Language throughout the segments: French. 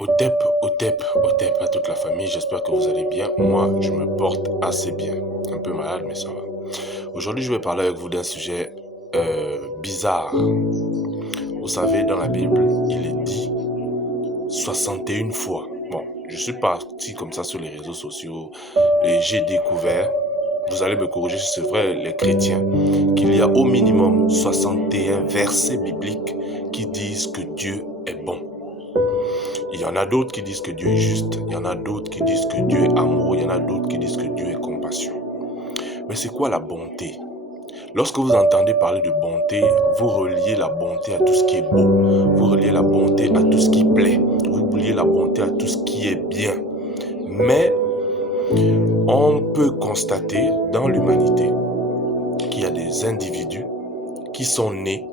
Au TEP à toute la famille, j'espère que vous allez bien. Moi, je me porte assez bien. Un peu malade, mais ça va. Aujourd'hui, je vais parler avec vous d'un sujet bizarre. Vous savez, dans la Bible, il est dit 61 fois. Bon, je suis parti comme ça sur les réseaux sociaux et j'ai découvert, vous allez me corriger si c'est vrai, les chrétiens, qu'il y a au minimum 61 versets bibliques qui disent que Dieu est bon. Il y en a d'autres qui disent que Dieu est juste. Il y en a d'autres qui disent que Dieu est amoureux. Il y en a d'autres qui disent que Dieu est compassion. Mais c'est quoi la bonté? Lorsque vous entendez parler de bonté, vous reliez la bonté à tout ce qui est beau. Vous reliez la bonté à tout ce qui plaît. Vous reliez la bonté à tout ce qui est bien. Mais on peut constater dans l'humanité qu'il y a des individus qui sont nés.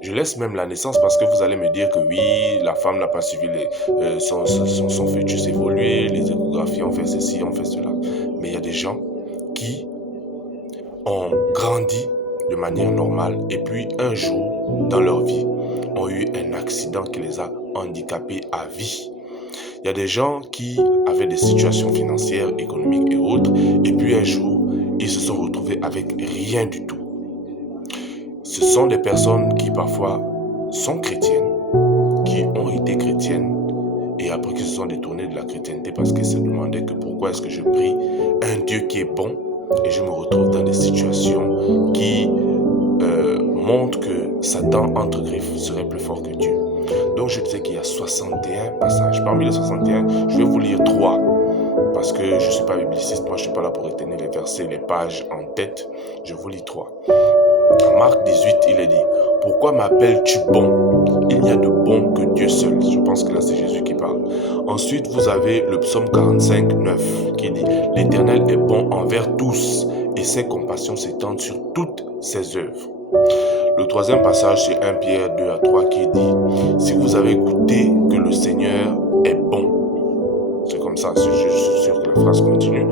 Je laisse même la naissance parce que vous allez me dire que oui, la femme n'a pas suivi son fœtus évoluer, les échographies ont fait ceci, ont fait cela. Mais il y a des gens qui ont grandi de manière normale et puis un jour dans leur vie ont eu un accident qui les a handicapés à vie. Il y a des gens qui avaient des situations financières, économiques et autres et puis un jour, ils se sont retrouvés avec rien du tout. Ce sont des personnes qui parfois sont chrétiennes, qui ont été chrétiennes et après qui se sont détournées de la chrétienté parce qu'elles se demandaient que pourquoi est-ce que je prie un Dieu qui est bon et je me retrouve dans des situations qui montrent que Satan entre griffes serait plus fort que Dieu. Donc je disais qu'il y a 61 passages. Parmi les 61, je vais vous lire 3 parce que je ne suis pas bibliciste, moi je ne suis pas là pour retenir les versets, les pages en tête. Je vous lis 3. En Marc 18, il est dit « Pourquoi m'appelles-tu bon? Il n'y a de bon que Dieu seul. » Je pense que là, c'est Jésus qui parle. Ensuite, vous avez le psaume 45, 9 qui dit « L'Éternel est bon envers tous et ses compassions s'étendent sur toutes ses œuvres. » Le troisième passage, c'est 1 Pierre 2 à 3 qui dit « Si vous avez goûté que le Seigneur est bon. » C'est comme ça, je suis sûr que la phrase continue.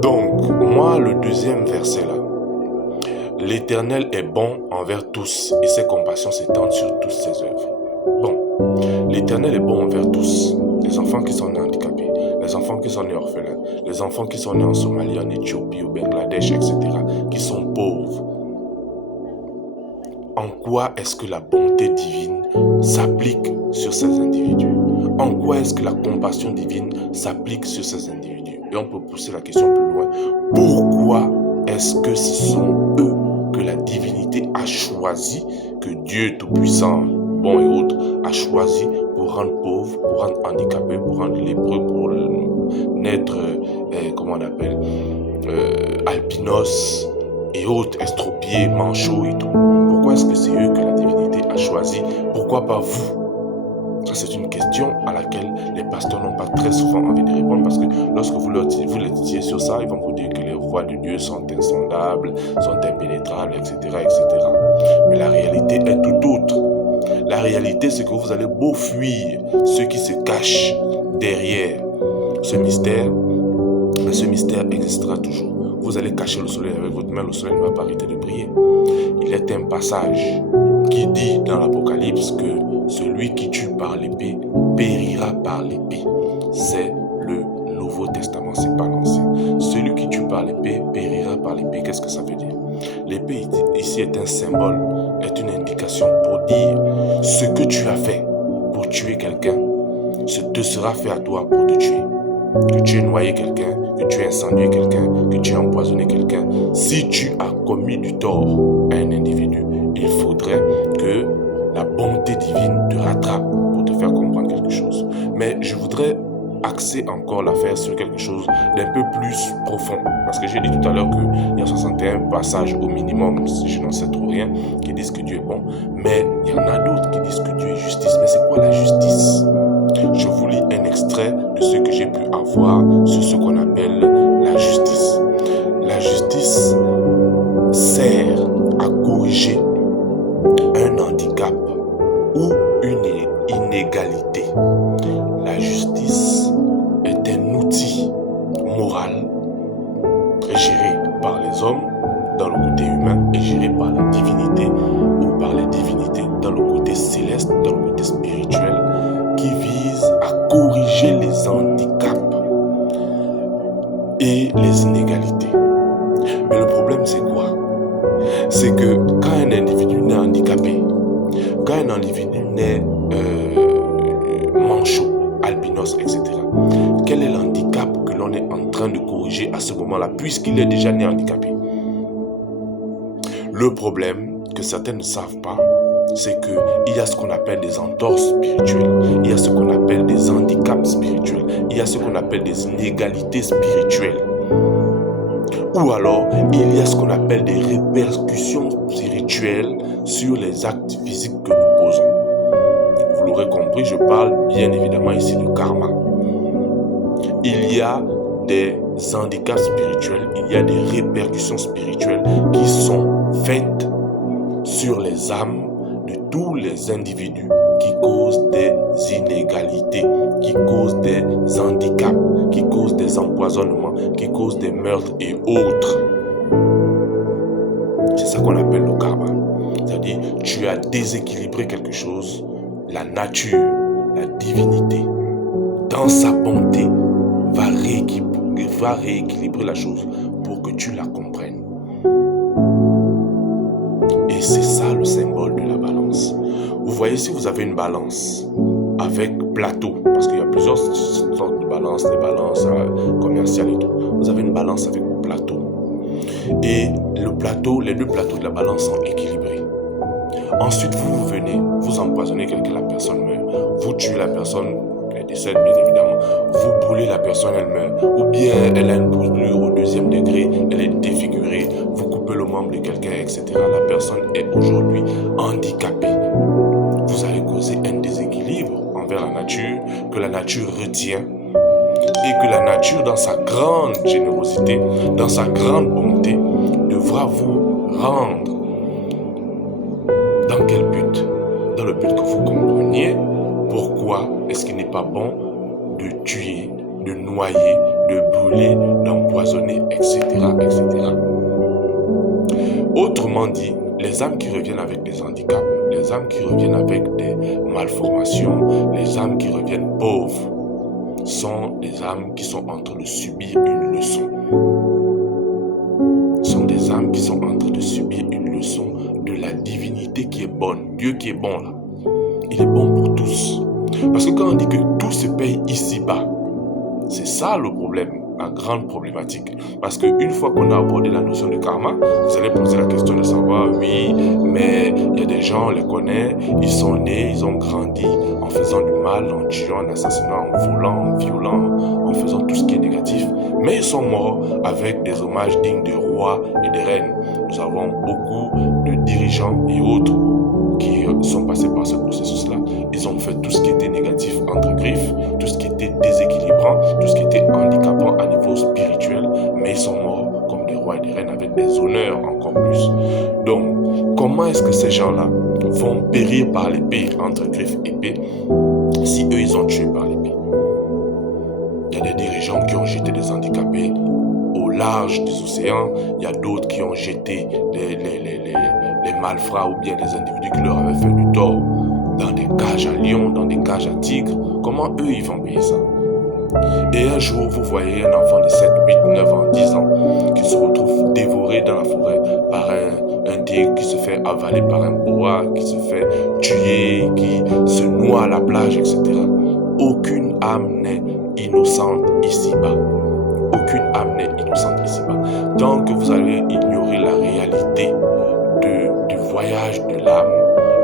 Donc, moi, le deuxième verset là, l'Éternel est bon envers tous et ses compassions s'étendent sur toutes ses œuvres. Bon, l'Éternel est bon envers tous. Les enfants qui sont nés handicapés, les enfants qui sont nés orphelins, les enfants qui sont nés en Somalie, en Éthiopie, au Bangladesh, etc., qui sont pauvres. En quoi est-ce que la bonté divine s'applique sur ces individus? En quoi est-ce que la compassion divine s'applique sur ces individus? Et on peut pousser la question plus loin. Pourquoi est-ce que ce sont eux que la divinité a choisi, que Dieu Tout-Puissant, bon et autres, a choisi pour rendre pauvres, pour rendre handicapés, pour rendre lépreux, pour naître, albinos et autres, estropiés, manchots et tout. Pourquoi est-ce que c'est eux que la divinité a choisi? Pourquoi pas vous? Ça, c'est une question à laquelle les pasteurs n'ont pas très souvent envie de répondre parce que lorsque vous les disiez sur ça, ils vont vous dire que les voies de Dieu sont insondables, sont impénétrables, etc., etc. Mais la réalité est tout autre. La réalité, c'est que vous allez beau fuir ceux qui se cachent derrière ce mystère, mais ce mystère existera toujours. Vous allez cacher le soleil avec votre main, le soleil ne va pas arrêter de briller. Il est un passage qui dit dans l'Apocalypse que celui qui tue par l'épée périra par l'épée. C'est le Nouveau Testament, c'est pas l'Ancien. Celui qui tue par l'épée périra par l'épée. Qu'est-ce que ça veut dire? L'épée ici est un symbole, est une indication pour dire ce que tu as fait pour tuer quelqu'un, ce te sera fait à toi pour te tuer. Que tu aies noyé quelqu'un, que tu aies incendié quelqu'un, que tu aies empoisonné quelqu'un. Si tu as commis du tort à un individu, il faudrait que la bonté divine te rattrape pour te faire comprendre quelque chose. Mais je voudrais axer encore l'affaire sur quelque chose d'un peu plus profond. Parce que j'ai dit tout à l'heure qu'il y a 61 passages au minimum, si je n'en sais trop rien, qui disent que Dieu est bon. Mais il y en a d'autres qui disent que Dieu est justice. Mais c'est quoi la justice? Je vous lis un extrait de ce que j'ai pu avoir sur ce qu'on appelle la justice. La justice sert à corriger un handicap ou une inégalité. La justice est un outil moral géré par les hommes dans le côté humain et géré par la divinité ou par les divinités dans le côté céleste, dans le côté spirituel, qui vise à corriger les handicaps et les inégalités. Mais le problème, c'est quoi? C'est que quand un individu naît handicapé, quand un individu naît manchot, albinos, etc., quel est l'handicap que l'on est en train de corriger à ce moment-là, puisqu'il est déjà né handicapé? Le problème que certains ne savent pas, c'est qu'il y a ce qu'on appelle des entorses spirituelles, il y a ce qu'on appelle des handicaps spirituels, il y a ce qu'on appelle des inégalités spirituelles. Ou alors, il y a ce qu'on appelle des répercussions spirituelles sur les actes physiques que nous posons. Vous l'aurez compris, je parle bien évidemment ici de karma. Il y a des handicaps spirituels, il y a des répercussions spirituelles qui sont faites sur les âmes de tous les individus qui causent des inégalités, qui causent des handicaps, qui causent des empoisonnements, qui causent des meurtres et autres. C'est ça qu'on appelle le karma. C'est-à-dire, tu as déséquilibré quelque chose, la nature, la divinité, dans sa bonté, va rééquilibrer la chose pour que tu la comprennes. Et c'est ça le symbole de la balance. Vous voyez, si vous avez une balance avec plateau, parce qu'il y a plusieurs sortes de balances, des balances commerciales et tout. Vous avez une balance avec plateau. Et le plateau, les deux plateaux de la balance sont équilibrés. Ensuite, vous venez, vous empoisonnez quelqu'un, la personne meurt. Vous tuez la personne, elle décède bien évidemment. Vous brûlez la personne, elle meurt. Ou bien elle a une brûlure au 2e degré, elle est défigurée. Vous coupez le membre de quelqu'un, etc. La personne est aujourd'hui handicapée. Vous avez causé un déséquilibre envers la nature, que la nature retient. Et que la nature, dans sa grande générosité, dans sa grande bonté, devra vous rendre. Dans quel but? Dans le but que vous compreniez pourquoi est-ce qu'il n'est pas bon de tuer, de noyer, de brûler, d'empoisonner, etc., etc. Autrement dit, les âmes qui reviennent avec des handicaps, les âmes qui reviennent avec des malformations, les âmes qui reviennent pauvres, sont des âmes qui sont en train de subir une leçon. Sont des âmes qui sont en train de subir une leçon de la divinité qui est bonne. Dieu qui est bon là, il est bon pour tous. Parce que quand on dit que tout se paye ici-bas, c'est ça le problème, la grande problématique. Parce qu'une fois qu'on a abordé la notion de karma, vous allez poser la question de savoir, oui, mais il y a des gens, on les connaît, ils sont nés, ils ont grandi en faisant du mal, en tuant, en assassinant, en volant, en violant, en faisant tout ce qui est négatif. Mais ils sont morts avec des hommages dignes de rois et de reines. Nous avons beaucoup de dirigeants et autres qui sont passés par ce processus-là. Ils ont fait tout ce qui était négatif entre griffes, tout ce qui était déséquilibrant, tout ce qui était handicapant à niveau spirituel, mais ils sont morts comme des rois et des reines avec des honneurs encore plus. Donc, comment est-ce que ces gens-là vont périr par l'épée, entre griffes et épée, si eux, ils ont tué par l'épée? Il y a des dirigeants qui ont jeté des handicapés au large des océans. Il y a d'autres qui ont jeté les malfrats ou bien des individus qui leur avaient fait du tort dans des cages à lions, dans des cages à tigres. Comment eux, ils vont payer ça? Et un jour, vous voyez un enfant de 7, 8, 9 ans, 10 ans qui se retrouve dévoré dans la forêt par un tigre, qui se fait avaler par un boa, qui se fait tuer, qui se noie à la plage, etc. Aucune âme n'est innocente ici-bas. Aucune âme n'est innocente ici-bas. Tant que vous allez ignorer la réalité du voyage de l'âme,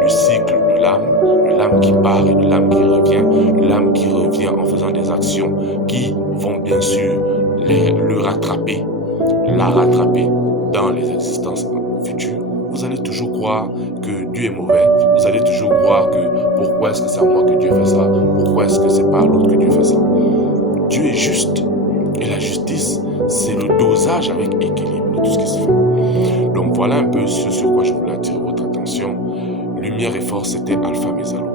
du cycle de l'âme qui part et de l'âme qui revient, de l'âme qui revient en faisant des actions qui vont bien sûr la rattraper dans les existences futures. Vous allez toujours croire que Dieu est mauvais. Vous allez toujours croire que pourquoi est-ce que c'est à moi que Dieu fait ça? Pourquoi est-ce que c'est pas à l'autre que Dieu fait ça? Dieu est juste. Et la justice, c'est le dosage avec équilibre de tout ce qui se fait. Donc voilà un peu ce sur quoi je voulais attirer votre attention. Lumière et force, c'était Alpha Mesalo.